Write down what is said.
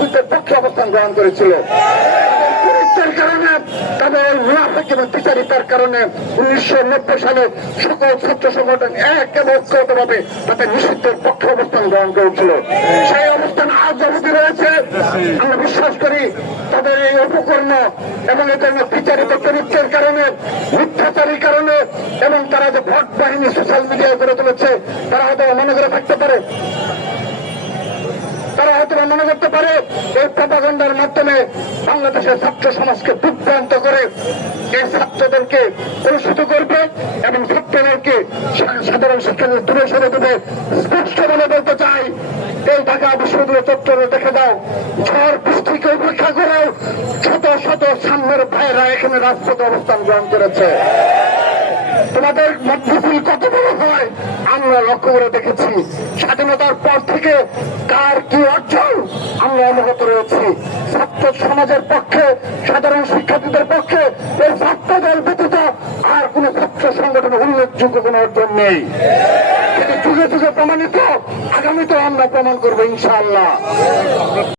শিল্পের পক্ষে অবস্থান গ্রহণ করেছিল। আমরা বিশ্বাস করি এই এবং চরিত্রের কারণে, মিথ্যাচারীর কারণে এবং তারা যে ভোট বাহিনী সোশ্যাল মিডিয়ায় গড়ে তুলেছে, তারা হয়তো মনে করে থাকতে পারে। তারা হয়তো বা মনে করতে পারে এই প্রপাগন্ডার মাধ্যমে বাংলাদেশের ছাত্র সমাজকে বিভ্রান্ত করে এই ছাত্রদেরকে কলুষিত করবে এবং ছাত্রদেরকে সাধারণ শিক্ষার্থীদের দূরে সরে দেবে। স্পষ্ট বলে বলতে চাই, এই ঢাকা বিশ্ববিদ্যালয় চত্বরে দেখে দাও, ঝড় বৃষ্টিকে উপেক্ষা করেও শত শত সামনের ভাইয়েরা এখানে রাজপথে অবস্থান গ্রহণ করেছে। তোমাদের মধ্যফুল কত বড় হয়, আমরা লক্ষ্য করে দেখেছি। স্বাধীনতার পর থেকে কার কি অর্জন, আমরা অবগত রয়েছি ছাত্র সমাজের পক্ষে, সাধারণ শিক্ষার্থীদের পক্ষে এই ছাত্র দল ব্যতীত আর কোন ছাত্র সংগঠনে উল্লেখযোগ্য কোন অর্জন নেই। যুগে যুগে প্রমাণিত, আগামীতেও আমরা প্রমাণ করব ইনশাআল্লাহ।